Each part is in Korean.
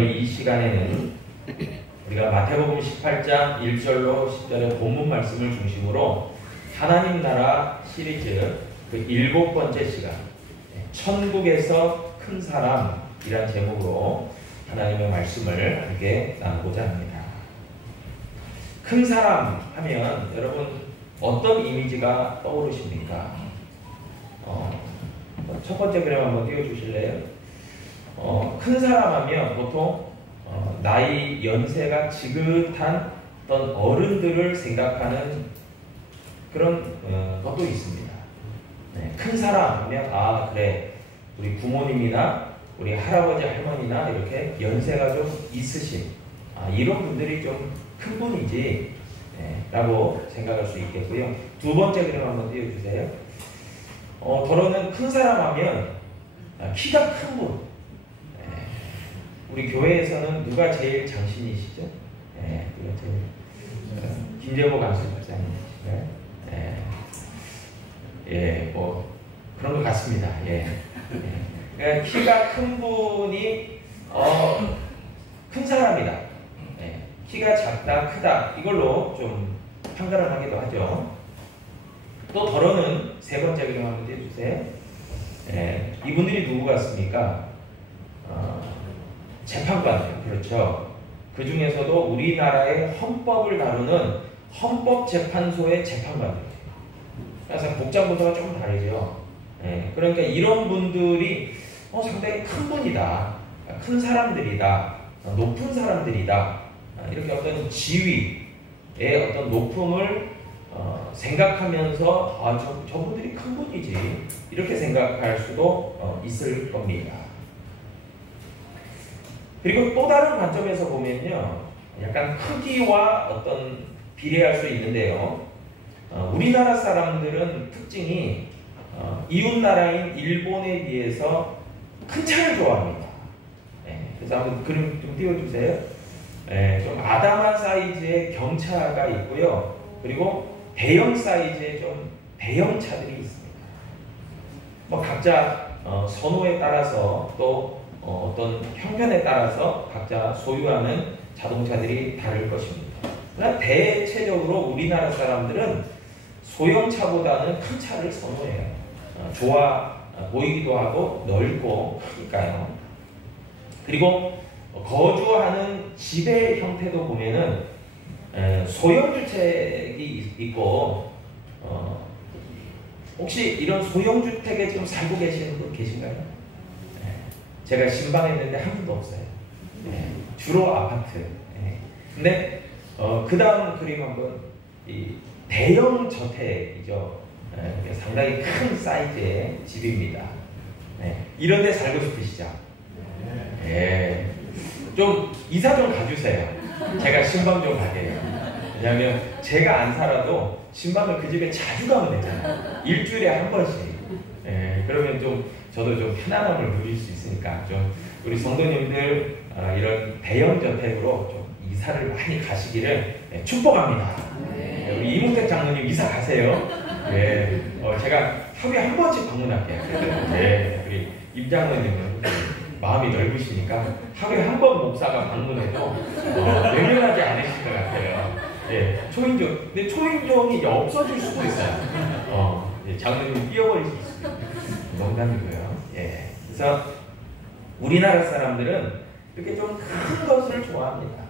오늘 이 시간에는 우리가 마태복음 18장 1절로 10절의 본문 말씀을 중심으로 하나님 나라 시리즈 그 7번째 시간, 천국에서 큰 사람이란 제목으로 하나님의 말씀을 함께 나누고자 합니다. 큰 사람 하면 여러분 어떤 이미지가 떠오르십니까? 첫 번째 그림 한번 띄워주실래요? 큰 사람 하면 보통 나이 연세가 지긋한 어떤 어른들을 생각하는 그런 것도 있습니다. 네, 큰 사람 하면 그래 우리 부모님이나 우리 할아버지 할머니나 이렇게 연세가 좀 있으신 이런 분들이 좀 큰 분이지 라고 생각할 수 있겠고요. 두 번째 그림 한번 띄워주세요. 더러는 큰 사람 하면 키가 큰 분. 우리 교회에서는 누가 제일 장신이시죠? 김재보 강수 목사님이시죠? 뭐 그런 것 같습니다. 그러니까 키가 큰 분이 큰 사람이다. 키가 작다, 크다 이걸로 좀 판가름 하기도 하죠. 또 더러는 세 번째 그림 한번 띄워주세요. 이분들이 누구 같습니까? 재판관이요. 그렇죠. 그 중에서도 우리나라의 헌법을 다루는 헌법재판소의 재판관이에요. 그래서 복장부터가 조금 다르죠. 그러니까 이런 분들이 상당히 큰 분이다, 큰 사람들이다, 높은 사람들이다, 이렇게 어떤 지위의 어떤 높음을 생각하면서 저분들이 큰 분이지 이렇게 생각할 수도 있을 겁니다. 그리고 또 다른 관점에서 보면요, 약간 크기와 어떤 비례할 수 있는데요. 우리나라 사람들은 특징이 이웃 나라인 일본에 비해서 큰 차를 좋아합니다. 그래서 한번 그림 좀 띄워주세요. 좀 아담한 사이즈의 경차가 있고요. 그리고 대형 사이즈의 좀 대형 차들이 있습니다. 뭐 각자 선호에 따라서 또 어떤 형편에 따라서 각자 소유하는 자동차들이 다를 것입니다. 그러나 대체적으로 우리나라 사람들은 소형차보다는 큰 차를 선호해요. 좋아 보이기도 하고 넓고 크니까요. 그리고 거주하는 집의 형태도 보면은 소형주택이 있고 혹시 이런 소형주택에 지금 살고 계시는 분 계신가요? 제가 신방했는데 한 분도 없어요. 주로 아파트. 근데 그 다음 그림 한번 이 대형 저택이죠. 상당히 큰 사이즈의 집입니다. 이런 데 살고 싶으시죠? 좀 이사 좀 가주세요. 제가 신방 좀 가게요. 왜냐하면 제가 안 살아도 신방을 그 집에 자주 가면 되잖아요. 일주일에 한 번씩. 그러면 좀 저도 좀 편안함을 누릴 수 있으니까 좀 우리 성도님들 이런 대형 저택으로 좀 이사를 많이 가시기를 축복합니다. 우리 이문택 장로님 이사 가세요. 제가 하루에 한 번씩 방문할게요. 우리 임 장로님은 마음이 넓으시니까 하루에 한 번 목사가 방문해도 외면하지 않으실 것 같아요. 초인종. 근데 초인종이 이제 없어질 수도 있어요. 장로님 뛰어버릴 수 있습니다. 농담이고요. 그래서 우리나라 사람들은 이렇게 좀 큰 것을 좋아합니다.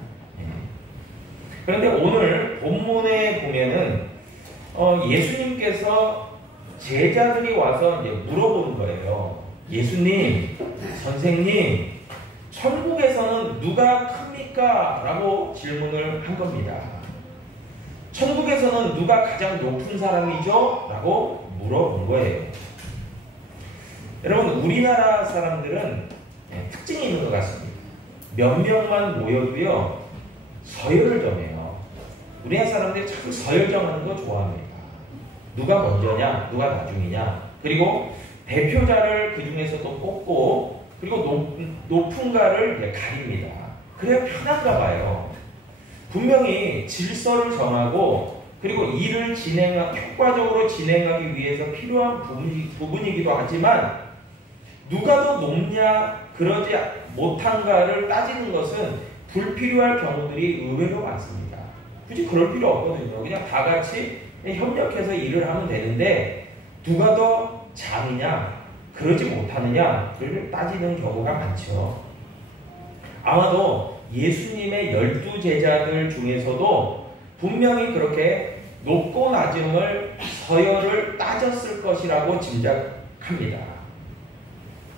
그런데 오늘 본문에 보면은 예수님께서 제자들이 와서 이제 물어보는 거예요. 예수님, 선생님, 천국에서는 누가 큽니까? 라고 질문을 한 겁니다. 천국에서는 누가 가장 높은 사람이죠? 라고 물어본 거예요. 여러분, 우리나라 사람들은 특징이 있는 것 같습니다. 몇 명만 모여도요, 서열을 정해요. 우리나라 사람들이 참 서열 정하는 거 좋아합니다. 누가 먼저냐, 누가 나중이냐, 그리고 대표자를 그 중에서 또 뽑고, 그리고 높은가를 가립니다. 그래야 편한가 봐요. 분명히 질서를 정하고, 그리고 일을 효과적으로 진행하기 위해서 필요한 부분이기도 하지만, 누가 더 높냐, 그러지 못한가를 따지는 것은 불필요할 경우들이 의외로 많습니다. 굳이 그럴 필요 없거든요. 그냥 다 같이 협력해서 일을 하면 되는데 누가 더 장이냐, 그러지 못하느냐를 따지는 경우가 많죠. 아마도 예수님의 12제자들 중에서도 분명히 그렇게 높고 낮음을 서열을 따졌을 것이라고 짐작합니다.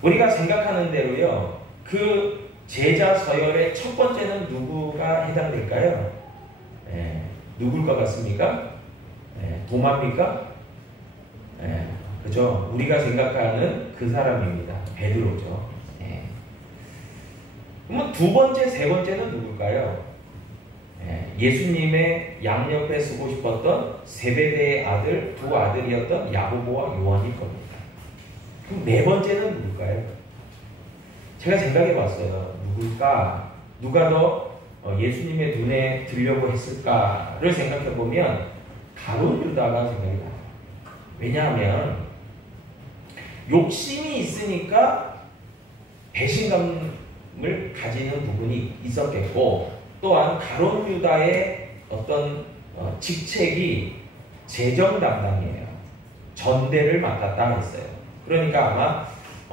우리가 생각하는 대로요, 그 제자 서열의 첫 번째는 누구가 해당될까요? 누굴 것 같습니까? 도마입니까? 그죠? 우리가 생각하는 그 사람입니다. 베드로죠. 그러면 두 번째, 세 번째는 누굴까요? 예수님의 양옆에 서고 싶었던 세베대의 아들, 두 아들이었던 야고보와 요한일 겁니다. 그럼 네 번째는 누굴까요? 제가 생각해 봤어요. 누굴까? 누가 더 예수님의 눈에 들려고 했을까를 생각해 보면 가룟 유다가 생각이 나요. 왜냐하면 욕심이 있으니까 배신감을 가지는 부분이 있었겠고, 또한 가룟 유다의 어떤 직책이 재정 담당이에요. 전대를 맡았다 했어요. 그러니까 아마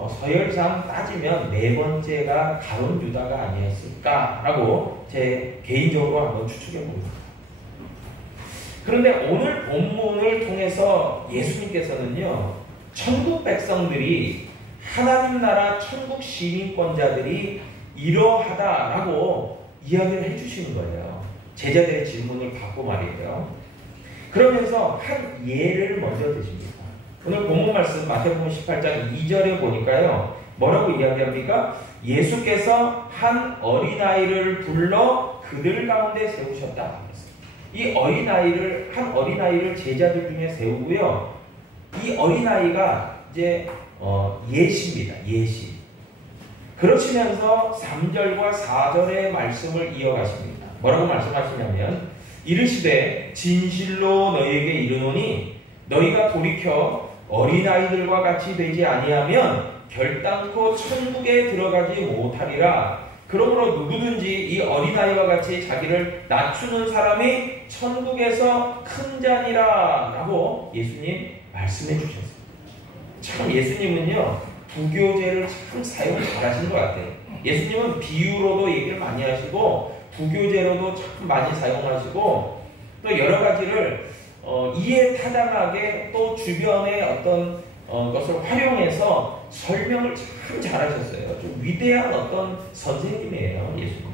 서열상 따지면 네 번째가 가룟 유다가 아니었을까라고 제 개인적으로 한번 추측해 봅니다. 그런데 오늘 본문을 통해서 예수님께서는요, 천국 백성들이 하나님 나라 천국 시민권자들이 이러하다라고 이야기를 해주시는 거예요. 제자들의 질문을 받고 말이에요. 그러면서 한 예를 먼저 드십니다. 오늘 본문 말씀 마태복음 18장 2절에 보니까요, 뭐라고 이야기합니까? 예수께서 한 어린아이를 불러 그들 가운데 세우셨다. 이 어린아이를, 한 어린아이를 제자들 중에 세우고요, 이 어린아이가 이제 예시입니다. 예시. 그러시면서 3절과 4절의 말씀을 이어가십니다. 뭐라고 말씀하시냐면, 이르시되 진실로 너희에게 이르노니 너희가 돌이켜 어린아이들과 같이 되지 아니하면 결단코 천국에 들어가지 못하리라. 그러므로 누구든지 이 어린아이와 같이 자기를 낮추는 사람이 천국에서 큰 자니라 라고 예수님 말씀해 주셨습니다. 참 예수님은요, 부교재를 참 사용을 잘하신 것 같아요. 예수님은 비유로도 얘기를 많이 하시고 부교재로도 참 많이 사용하시고, 또 여러 가지를 이해타당하게 또 주변의 어떤 것을 활용해서 설명을 참 잘하셨어요. 좀 위대한 어떤 선생님이에요, 예수님.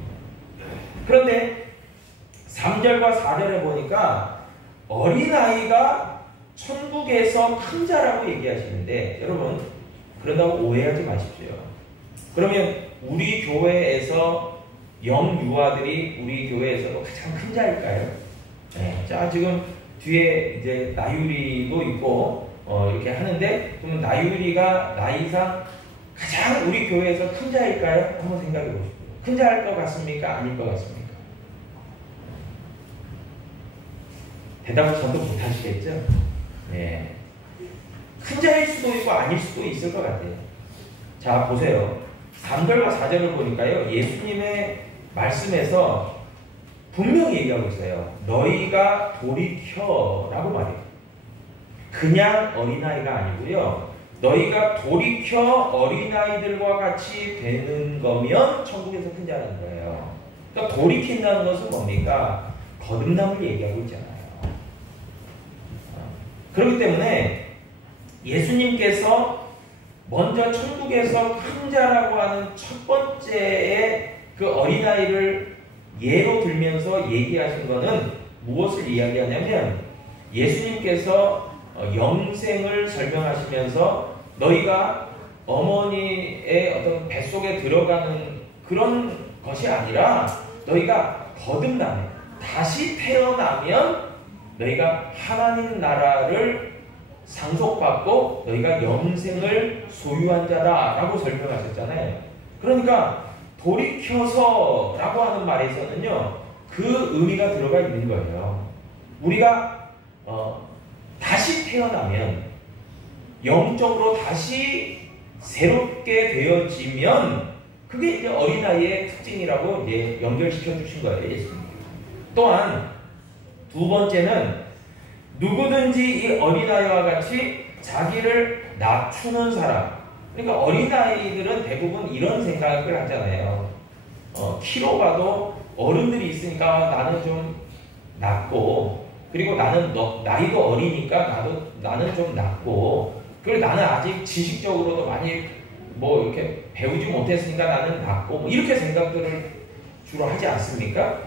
그런데 3절과 4절에 보니까 어린아이가 천국에서 큰 자라고 얘기하시는데, 여러분 그런다고 오해하지 마십시오. 그러면 우리 교회에서 영유아들이 우리 교회에서도 가장 큰 자일까요? 자, 지금 뒤에 이제 나유리도 있고 이렇게 하는데, 그러면 나유리가 나이상 가장 우리 교회에서 큰 자일까요? 한번 생각해 보십시오. 큰 자일 것 같습니까? 아닐 것 같습니까? 대답을 저도 못 하시겠죠? 큰 자일 수도 있고 아닐 수도 있을 것 같아요. 자, 보세요. 3절과 4절을 보니까요, 예수님의 말씀에서 분명히 얘기하고 있어요. 너희가 돌이켜라고 말해요. 그냥 어린아이가 아니고요, 너희가 돌이켜 어린아이들과 같이 되는 거면 천국에서 큰 자라는 거예요. 그러니까 돌이킨다는 것은 뭡니까? 거듭남을 얘기하고 있잖아요. 그렇기 때문에 예수님께서 먼저 천국에서 큰 자라고 하는 첫 번째의 그 어린아이를 예로 들면서 얘기하신 것은 무엇을 이야기하냐면, 예수님께서 영생을 설명하시면서 너희가 어머니의 어떤 뱃속에 들어가는 그런 것이 아니라 너희가 거듭나면, 다시 태어나면 너희가 하나님 나라를 상속받고 너희가 영생을 소유한 자다라고 설명하셨잖아요. 그러니까 돌이켜서 라고 하는 말에서는요, 그 의미가 들어가 있는 거예요. 우리가 다시 태어나면, 영적으로 다시 새롭게 되어지면 그게 이제 어린아이의 특징이라고 이제 연결시켜 주신 거예요, 예수님. 또한 두 번째는 누구든지 이 어린아이와 같이 자기를 낮추는 사람. 그러니까 어린아이들은 대부분 이런 생각을 하잖아요. 키로 봐도 어른들이 있으니까 나는 좀 낮고, 그리고 나이도 어리니까 나는 좀 낮고, 그리고 나는 아직 지식적으로도 많이 뭐 이렇게 배우지 못했으니까 나는 낮고, 뭐 이렇게 생각들을 주로 하지 않습니까?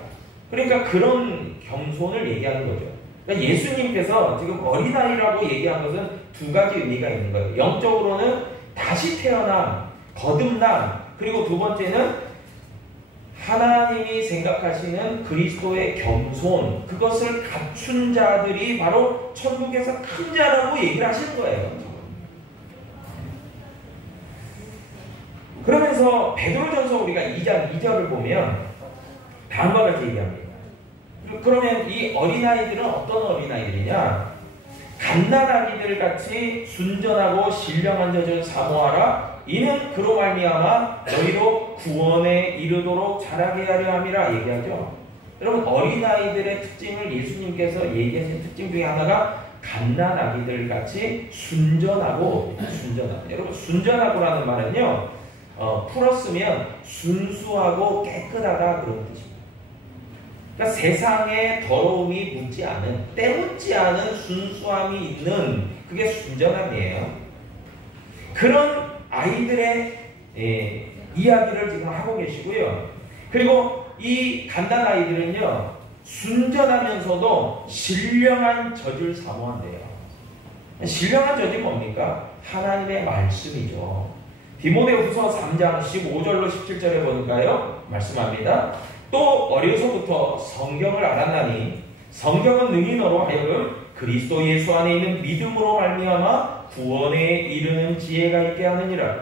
그러니까 그런 겸손을 얘기하는 거죠. 그러니까 예수님께서 지금 어린아이라고 얘기한 것은 두 가지 의미가 있는 거예요. 영적으로는 다시 태어남, 거듭남, 그리고 두 번째는 하나님이 생각하시는 그리스도의 겸손, 그것을 갖춘 자들이 바로 천국에서 큰 자라고 얘기를 하시는 거예요. 그러면서 베드로전서 우리가 2절을 보면 다음과 같이 얘기합니다. 그러면 이 어린아이들은 어떤 어린아이들이냐? 갓난아기들 같이 순전하고 신령한 젖을 사모하라. 이는 그로 말미암아 너희로 구원에 이르도록 자라게 하려 함이라 얘기하죠. 여러분, 어린아이들의 특징을 예수님께서 얘기하신 특징 중에 하나가 갓난아기들 같이 순전하고 순전하다. 여러분, 순전하고라는 말은요, 풀었으면 순수하고 깨끗하다 그런 뜻입니다. 그러니까 세상에 더러움이 묻지 않은, 때묻지 않은 순수함이 있는, 그게 순전함이에요. 그런 아이들의 이야기를 지금 하고 계시고요. 그리고 이 갓난아이들은요, 순전하면서도 신령한 젖을 사모한대요. 신령한 젖이 뭡니까? 하나님의 말씀이죠. 디모데후서 3장 15절로 17절에 보니까요, 말씀합니다. 또 어려서부터 성경을 알았나니 성경은 능히 너로 하여금 그리스도 예수 안에 있는 믿음으로 말미암아 구원에 이르는 지혜가 있게 하느니라.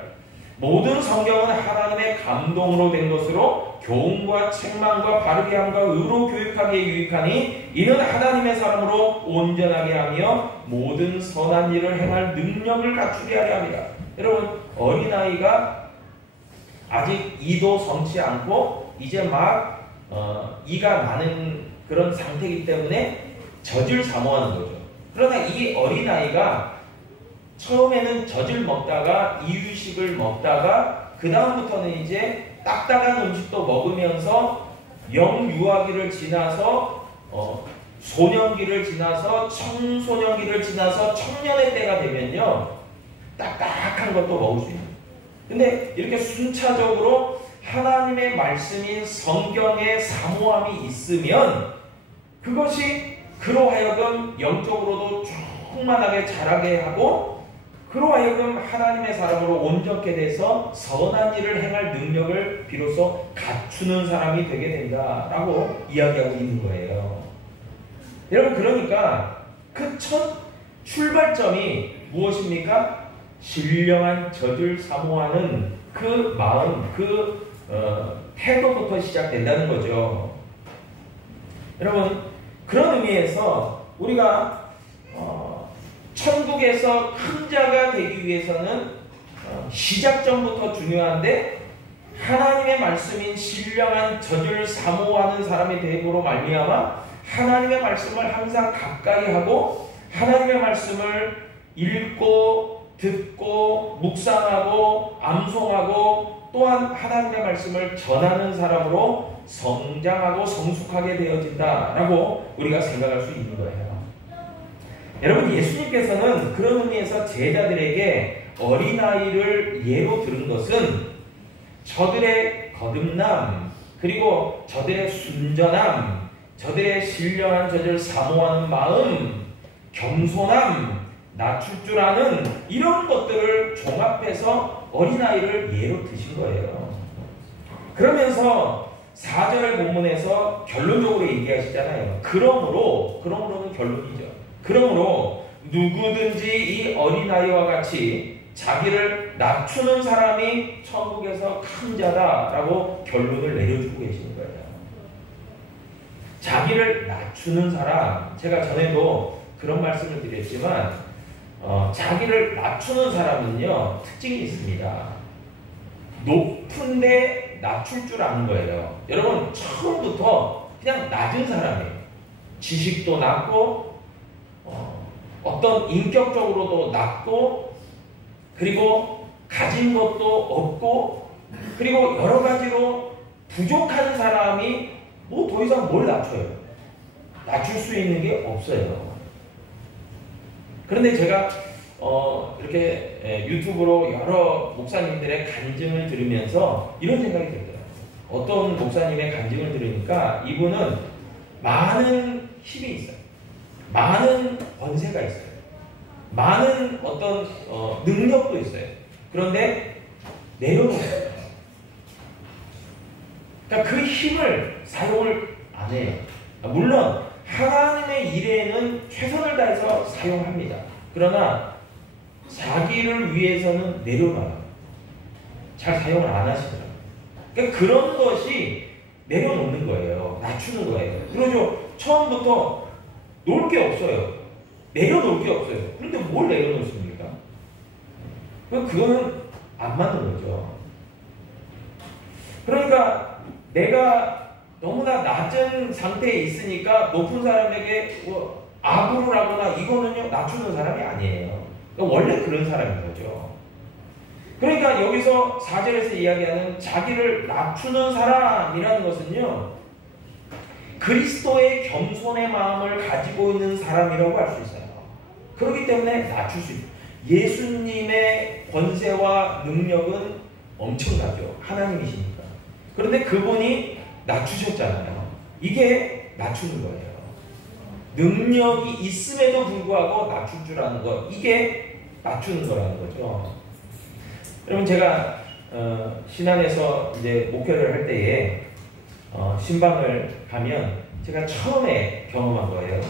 모든 성경은 하나님의 감동으로 된 것으로 교훈과 책망과 바르게 함과 의로 교육하기에 유익하니 이는 하나님의 사람으로 온전하게 하며 모든 선한 일을 행할 능력을 갖추게 하려 합니다. 여러분, 어린아이가 아직 이도 성치 않고 이제 막 이가 나는 그런 상태이기 때문에 젖을 사모하는 거죠. 그러나 이 어린아이가 처음에는 젖을 먹다가 이유식을 먹다가 그 다음부터는 이제 딱딱한 음식도 먹으면서 영유아기를 지나서 소년기를 지나서 청소년기를 지나서 청년의 때가 되면요, 딱딱한 것도 먹을 수 있는. 근데 이렇게 순차적으로 하나님의 말씀인 성경의 사모함이 있으면 그것이 그로 하여금 영적으로도 충만하게 자라게 하고 그로 하여금 하나님의 사람으로 온전케 돼서 선한 일을 행할 능력을 비로소 갖추는 사람이 되게 된다라고 이야기하고 있는 거예요. 여러분, 그러니까 그 첫 출발점이 무엇입니까? 신령한 젖을 사모하는 그 마음, 그 태도부터 시작된다는 거죠. 여러분, 그런 의미에서 우리가 천국에서 큰 자가 되기 위해서는 시작점부터 중요한데 하나님의 말씀인 신령한 젖을 사모하는 사람이 되므로 말미암아 하나님의 말씀을 항상 가까이 하고 하나님의 말씀을 읽고 듣고 묵상하고 암송하고 또한 하나님의 말씀을 전하는 사람으로 성장하고 성숙하게 되어진다라고 우리가 생각할 수 있는 거예요. 여러분, 예수님께서는 그런 의미에서 제자들에게 어린아이를 예로 들은 것은 저들의 거듭남, 그리고 저들의 순전함, 저들의 신령한 젖을 사모하는 마음, 겸손함, 낮출 줄 아는 이런 것들을 종합해서 어린아이를 예로 드신 거예요. 그러면서 4절 본문에서 결론적으로 얘기하시잖아요. 그러므로는 결론이죠. 그러므로 누구든지 이 어린아이와 같이 자기를 낮추는 사람이 천국에서 큰 자다라고 결론을 내려주고 계시는 거예요. 자기를 낮추는 사람, 제가 전에도 그런 말씀을 드렸지만 자기를 낮추는 사람은요, 특징이 있습니다. 높은데 낮출 줄 아는 거예요. 여러분 처음부터 그냥 낮은 사람이에요. 지식도 낮고 어떤 인격적으로도 낮고 그리고 가진 것도 없고 그리고 여러 가지로 부족한 사람이 뭐 더 이상 뭘 낮춰요? 낮출 수 있는 게 없어요. 그런데 제가 이렇게 유튜브로 여러 목사님들의 간증을 들으면서 이런 생각이 들더라고요. 어떤 목사님의 간증을 들으니까 이분은 많은 힘이 있어요. 많은 권세가 있어요. 많은 어떤 능력도 있어요. 그런데 내려놓습니다. 그러니까 그 힘을 사용을 안 해요. 물론 하나님의 일에는 최선을 다해서 사용합니다. 그러나 자기를 위해서는 내려놔요. 잘 사용을 안 하시더라고요. 그러니까 그런 것이 내려놓는 거예요. 낮추는 거예요. 그러죠. 처음부터 놓을 게 없어요. 내려놓을 게 없어요. 그런데 뭘 내려놓습니까? 그거는 안 맞는 거죠. 그러니까 내가 너무나 낮은 상태에 있으니까 높은 사람에게 아부를 하거나 이거는요 낮추는 사람이 아니에요. 원래 그런 사람인 거죠. 그러니까 여기서 4절에서 이야기하는 자기를 낮추는 사람이라는 것은요 그리스도의 겸손의 마음을 가지고 있는 사람이라고 할 수 있어요. 그렇기 때문에 낮출 수 있어요. 예수님의 권세와 능력은 엄청나죠. 하나님이시니까. 그런데 그분이 낮추셨잖아요. 이게 낮추는 거예요. 능력이 있음에도 불구하고 낮출 줄 아는 것, 이게 낮추는 거라는 거죠. 여러분 제가 신안에서 이제 목회를 할 때에 신방을 가면 제가 처음에 경험한 거예요.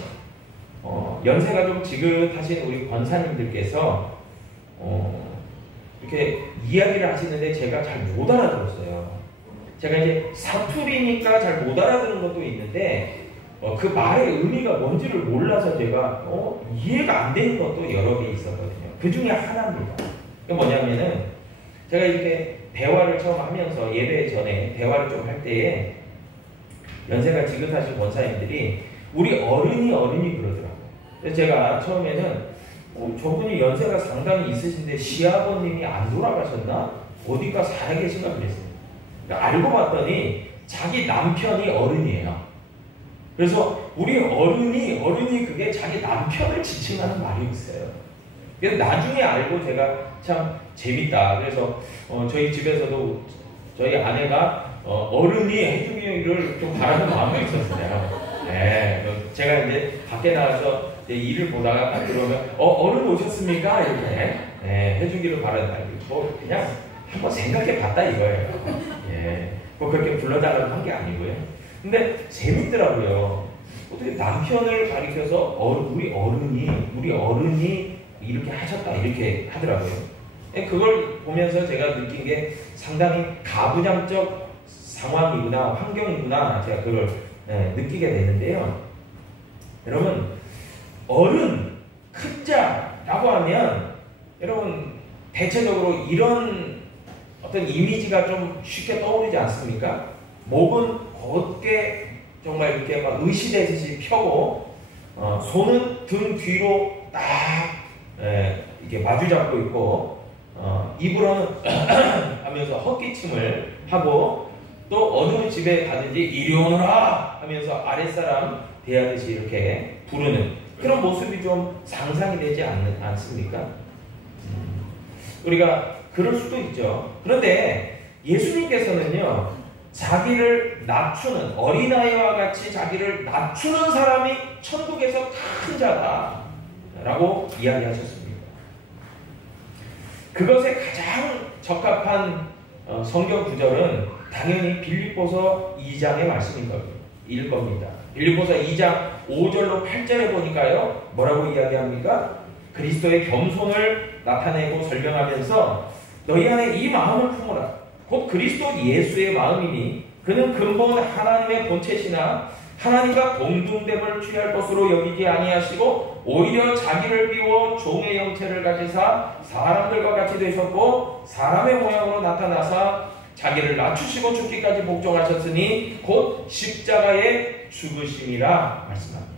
연세가 좀 지긋하신 우리 권사님들께서 이렇게 이야기를 하시는데 제가 잘 못 알아들었어요. 제가 이제 사투리니까 잘 못 알아듣는 것도 있는데 그 말의 의미가 뭔지를 몰라서 제가 이해가 안 되는 것도 여러 개 있었거든요. 그 중에 하나입니다. 그게 뭐냐면은 제가 이렇게 대화를 처음 하면서 예배 전에 대화를 좀 할 때에 연세가 지긋하신 권사님들이 우리 어른이 그러더라고요. 그래서 제가 처음에는 저분이 연세가 상당히 있으신데 시아버님이 안 돌아가셨나? 어디가 살아계신가 그랬어요. 그러니까 알고 봤더니 자기 남편이 어른이에요. 그래서 우리 어른이 그게 자기 남편을 지칭하는 말이 있어요. 그래서 나중에 알고 제가 참 재밌다. 그래서 저희 집에서도 저희 아내가 어른이 해주기를 좀 바라는 마음이 있었어요. 네, 제가 이제 밖에 나가서 일을 보다가 딱 들어오면 어른 오셨습니까? 이렇게 해주기를 바란다. 그냥 한번 생각해 봤다 이거예요. 예, 뭐 그렇게 불러달라고 한 게 아니고요. 근데 재밌더라고요. 어떻게 남편을 가리켜서 우리 어른이 이렇게 하셨다 이렇게 하더라고요. 그걸 보면서 제가 느낀 게 상당히 가부장적 상황이구나 환경이구나 제가 그걸 느끼게 되는데요. 여러분 어른 큰 자라고 하면 여러분 대체적으로 이런 어떤 이미지가 좀 쉽게 떠오르지 않습니까? 목은 곧게 정말 이렇게 막 의시되듯이 펴고 손은 등 뒤로 딱 이렇게 마주 잡고 있고 입으로는 하면서 헛기침을 하고 또 어느 집에 가든지 이리 오너라 하면서 아랫사람 대하듯이 이렇게 부르는 그런 모습이 좀 상상이 되지 않습니까? 우리가 그럴 수도 있죠. 그런데 예수님께서는요 자기를 낮추는 어린아이와 같이 자기를 낮추는 사람이 천국에서 큰 자다 라고 이야기하셨습니다. 그것에 가장 적합한 성경 구절은 당연히 빌립보서 2장의 말씀일 겁니다. 빌립보서 2장 5절로 8절에 보니까요 뭐라고 이야기합니까? 그리스도의 겸손을 나타내고 설명하면서 너희 안에 이 마음을 품어라. 곧 그리스도 예수의 마음이니 그는 근본 하나님의 본체시나 하나님과 동등됨을 취할 것으로 여기지 아니하시고 오히려 자기를 비워 종의 형체를 가지사 사람들과 같이 되셨고 사람의 모양으로 나타나사 자기를 낮추시고 죽기까지 복종하셨으니 곧 십자가의 죽으심이라 말씀합니다.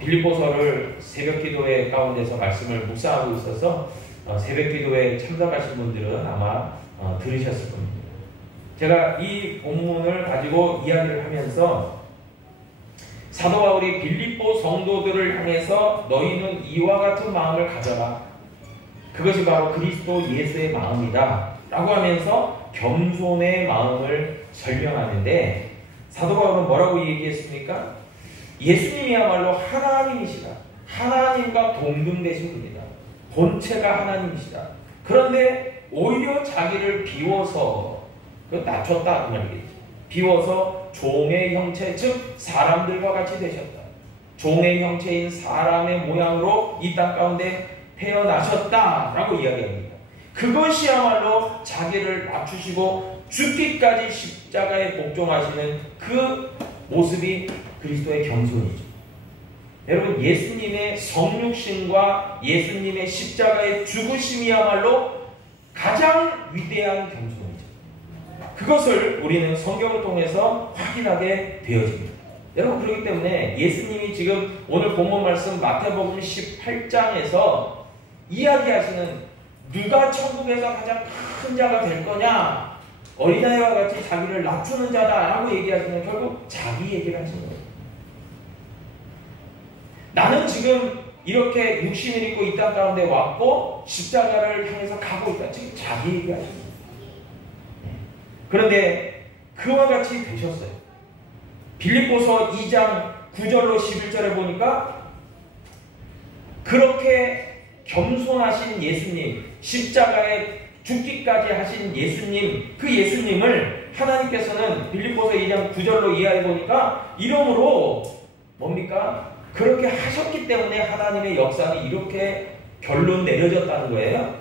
빌립보서를 새벽기도회 가운데서 말씀을 묵상하고 있어서 새벽기도회에 참석하신 분들은 아마 들으셨을 겁니다. 제가 이 본문을 가지고 이야기를 하면서 사도 바울이 빌립보 성도들을 향해서 너희는 이와 같은 마음을 가져라. 그것이 바로 그리스도 예수의 마음이다. 라고 하면서 겸손의 마음을 설명하는데 사도 바울은 뭐라고 얘기했습니까? 예수님이야말로 하나님이시다. 하나님과 동등되신 분이다. 본체가 하나님이시다. 그런데 오히려 자기를 비워서 낮췄다 그 말이겠죠. 비워서 종의 형체 즉 사람들과 같이 되셨다. 종의 형체인 사람의 모양으로 이 땅 가운데 태어나셨다라고 이야기합니다. 그것이야말로 자기를 낮추시고 죽기까지 십자가에 복종하시는 그 모습이 그리스도의 겸손이죠. 여러분 예수님의 성육신과 예수님의 십자가의 죽으심이야말로 가장 위대한 겸손이죠. 그것을 우리는 성경을 통해서 확인하게 되어집니다. 여러분 그렇기 때문에 예수님이 지금 오늘 본문 말씀 마태복음 18장에서 이야기하시는 누가 천국에서 가장 큰 자가 될 거냐 어린아이와 같이 자기를 낮추는 자다라고 얘기하시는 결국 자기 얘기를 하시는 거예요. 나는 지금 이렇게 육신을 입고 이 땅 가운데 왔고 십자가를 향해서 가고 있다. 지금 자기 얘기하시는 거예요. 그런데 그와 같이 되셨어요. 빌립보서 2장 9절로 11절에 보니까 그렇게 겸손하신 예수님, 십자가에 죽기까지 하신 예수님, 그 예수님을 하나님께서는 빌립보서 2장 9절로 이해해 보니까 이러므로 뭡니까? 그렇게 하셨기 때문에 하나님의 역사는 이렇게 결론 내려졌다는 거예요.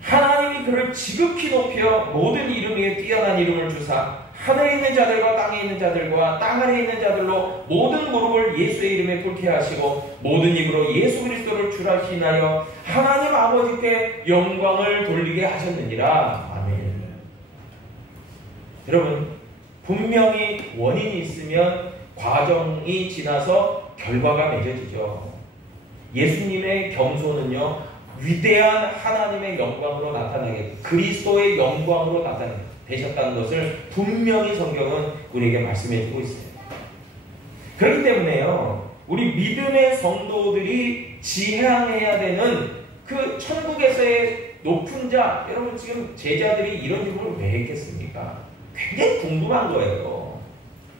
하나님이 그를 지극히 높여 모든 이름 위에 뛰어난 이름을 주사 하늘에 있는 자들과 땅에 있는 자들과 땅 아래에 있는 자들로 모든 무릎을 예수의 이름에 꿇게 하시고 모든 입으로 예수 그리스도를 주라시나여 하나님 아버지께 영광을 돌리게 하셨느니라. 아멘. 여러분 분명히 원인이 있으면 과정이 지나서 결과가 맺어지죠. 예수님의 겸손은요 위대한 하나님의 영광으로 나타나게 그리스도의 영광으로 나타내셨다는 것을 분명히 성경은 우리에게 말씀해 주고 있어요. 그렇기 때문에요 우리 믿음의 성도들이 지향해야 되는 그 천국에서의 높은 자, 여러분 지금 제자들이 이런 질문을 왜 했겠습니까? 굉장히 궁금한 거예요.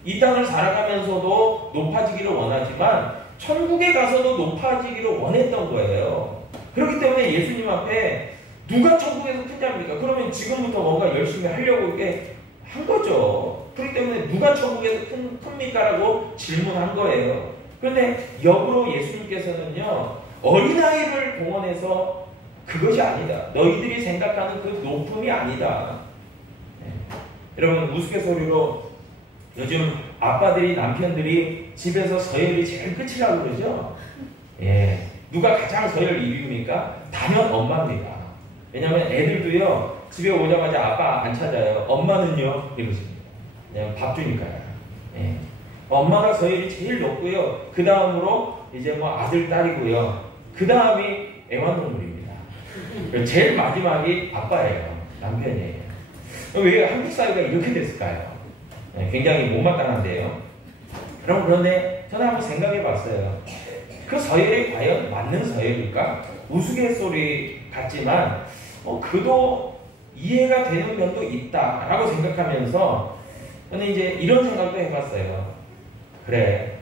이 땅을 살아가면서도 높아지기를 원하지만 천국에 가서도 높아지기를 원했던 거예요. 그렇기 때문에 예수님 앞에 누가 천국에서 큰 자입니까? 그러면 지금부터 뭔가 열심히 하려고 이렇게 한 거죠. 그렇기 때문에 누가 천국에서 큽니까? 라고 질문한 거예요. 그런데 역으로 예수님께서는요 어린아이를 동원해서 그것이 아니다. 너희들이 생각하는 그 높음이 아니다. 네. 여러분 우스갯소리로 요즘 아빠들이 남편들이 집에서 서열이 제일 끝이라고 그러죠. 예. 누가 가장 서열 1위입니까? 단연 엄마입니다. 왜냐하면 애들도요 집에 오자마자 아빠 안 찾아요. 엄마는요 이러십니다. 그냥 밥 주니까요. 예. 엄마가 서열이 제일 높고요. 그 다음으로 이제 뭐 아들 딸이고요. 그 다음이 애완동물입니다. 제일 마지막이 아빠예요. 남편이에요. 왜 한국 사회가 이렇게 됐을까요? 네, 굉장히 못마땅한데요. 여러분 그런데 저는 한번 생각해 봤어요. 그 서열이 과연 맞는 서열일까? 우스갯소리 같지만 그도 이해가 되는 면도 있다라고 생각하면서 저는 이제 이런 생각도 해봤어요. 그래,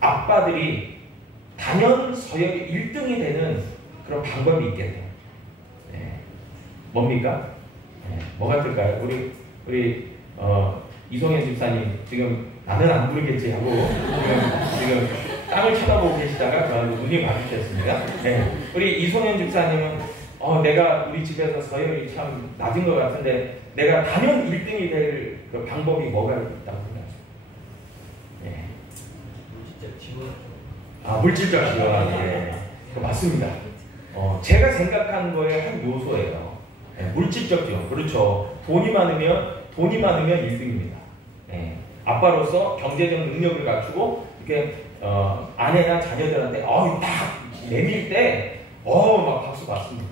아빠들이 단연 서열 1등이 되는 그런 방법이 있겠네요. 네. 뭡니까? 네. 뭐 같을까요? 우리 이송현 집사님 지금 나는 안 부르겠지 하고 지금 땅을 쳐다보고 계시다가 저한테 눈이 마주쳤습니다. 네. 우리 이송현 집사님은 내가 우리 집에서 서열이 참 낮은 것 같은데 내가 단연 1등이 될 그 방법이 뭐가 있다고 생각하세요? 예. 물질적 지원. 물질적 지원. 예. 맞습니다. 제가 생각한 거의 한 요소예요. 예. 물질적 지원. 그렇죠. 돈이 많으면 1등입니다. 예. 아빠로서 경제적 능력을 갖추고 이렇게 아내나 자녀들한테 딱 내밀 때 막 박수 받습니다.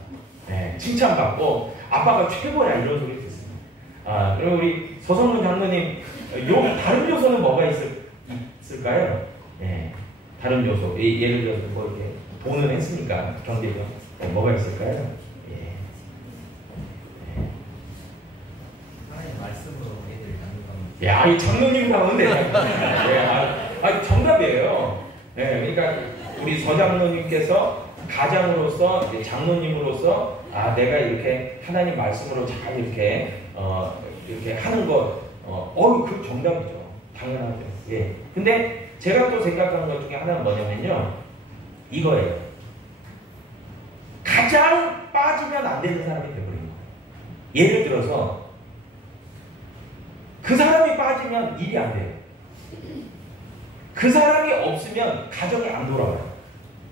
네, 칭찬받고 아빠가 최고야 이런 소리 듣습니다. 그리고 우리 서성문 장로님 다른 요소는 뭐가 있을까요? 네, 다른 요소 예를 들어서 뭐 이렇게 돈은 했으니까 경제적 뭐가 있을까요? 예. 하나님 말씀으로 애들 다니는 야, 이 장로님 나오는데 정답이에요. 네, 그러니까 우리 서장로님께서 가장으로서 장로님으로서 내가 이렇게 하나님 말씀으로 잘 이렇게 하는 것 그 정답이죠. 당연하죠. 예. 근데 제가 또 생각하는 것 중에 하나는 뭐냐면요. 이거예요. 가장 빠지면 안 되는 사람이 되어버린 거예요. 예를 들어서 그 사람이 빠지면 일이 안 돼요. 그 사람이 없으면 가정이 안 돌아가요.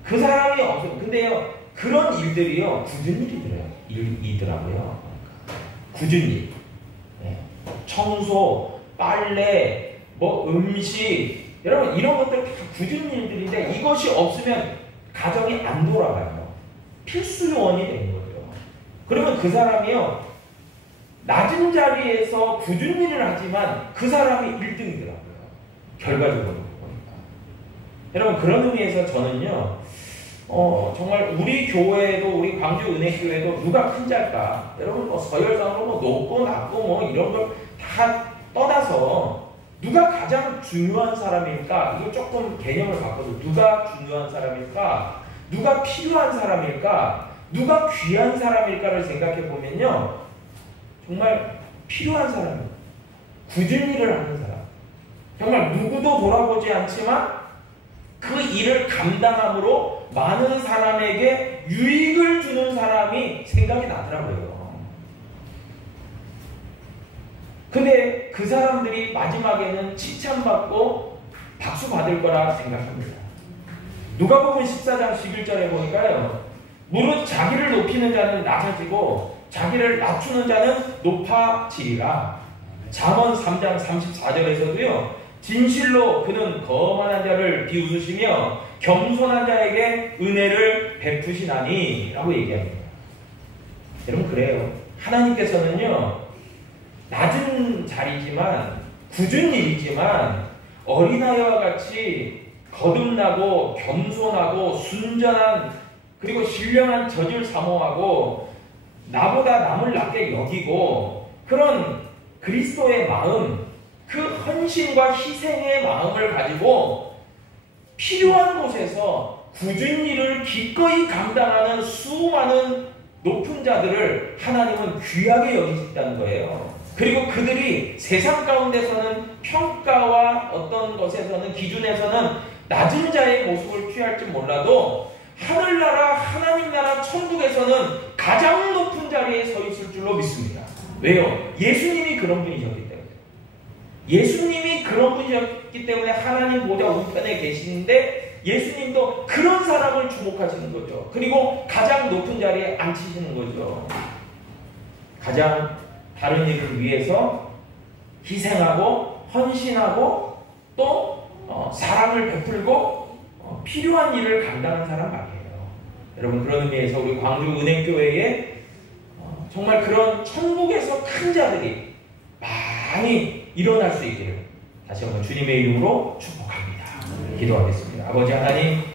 그 사람이 없으면 근데요 그런 일들이요 굳은 일이더라고요. 굳은 일, 네. 청소, 빨래, 음식 여러분 이런 것들 다 굳은 일들인데 이것이 없으면 가정이 안 돌아가요. 필수 요원이 되는 거죠. 그러면 그 사람이요 낮은 자리에서 굳은 일을 하지만 그 사람이 1등이더라고요. 결과적으로 보니까. 여러분 그런 의미에서 저는요 정말 우리 교회도 우리 광주 은혜교회도 누가 큰 자일까? 여러분 서열상으로 높고 낮고 이런 걸 다 떠나서 누가 가장 중요한 사람일까? 이거 조금 개념을 바꿔서 누가 중요한 사람일까? 누가 필요한 사람일까? 누가 귀한 사람일까를 생각해 보면요 정말 필요한 사람, 굳은 일을 하는 사람, 정말 누구도 돌아보지 않지만 그 일을 감당함으로 많은 사람에게 유익을 주는 사람이 생각이 나더라고요. 근데 그 사람들이 마지막에는 칭찬받고 박수 받을 거라 생각합니다. 누가복음 14장 11절에 보니까요. 무릇 자기를 높이는 자는 낮아지고 자기를 낮추는 자는 높아지리라. 잠언 3장 34절에서도요. 진실로 그는 거만한 자를 비웃으시며 겸손한 자에게 은혜를 베푸시나니 라고 얘기합니다. 여러분 그래요. 하나님께서는요. 낮은 자리지만 굳은 일이지만 어린아이와 같이 거듭나고 겸손하고 순전한 그리고 신령한 젖을 사모하고 나보다 남을 낮게 여기고 그런 그리스도의 마음 그 헌신과 희생의 마음을 가지고 필요한 곳에서 굳은 일을 기꺼이 감당하는 수많은 높은 자들을 하나님은 귀하게 여기신다는 거예요. 그리고 그들이 세상 가운데서는 평가와 어떤 것에서는 기준에서는 낮은 자의 모습을 취할지 몰라도 하늘나라 하나님 나라 천국에서는 가장 높은 자리에 서 있을 줄로 믿습니다. 왜요? 예수님이 그런 분이셨기 때문에. 예수님이 그런 분이셨기 때문에 하나님 보좌 우편에 계시는데 예수님도 그런 사람을 주목하시는 거죠. 그리고 가장 높은 자리에 앉히시는 거죠. 가장 다른 일을 위해서 희생하고 헌신하고 또 사랑을 베풀고 필요한 일을 감당한 사람 말이에요. 여러분 그런 의미에서 우리 광주 은행교회에 정말 그런 천국에서 큰 자들이 많이 일어날 수 있기를 다시 한번 주님의 이름으로 축복합니다. 기도하겠습니다. 아버지 하나님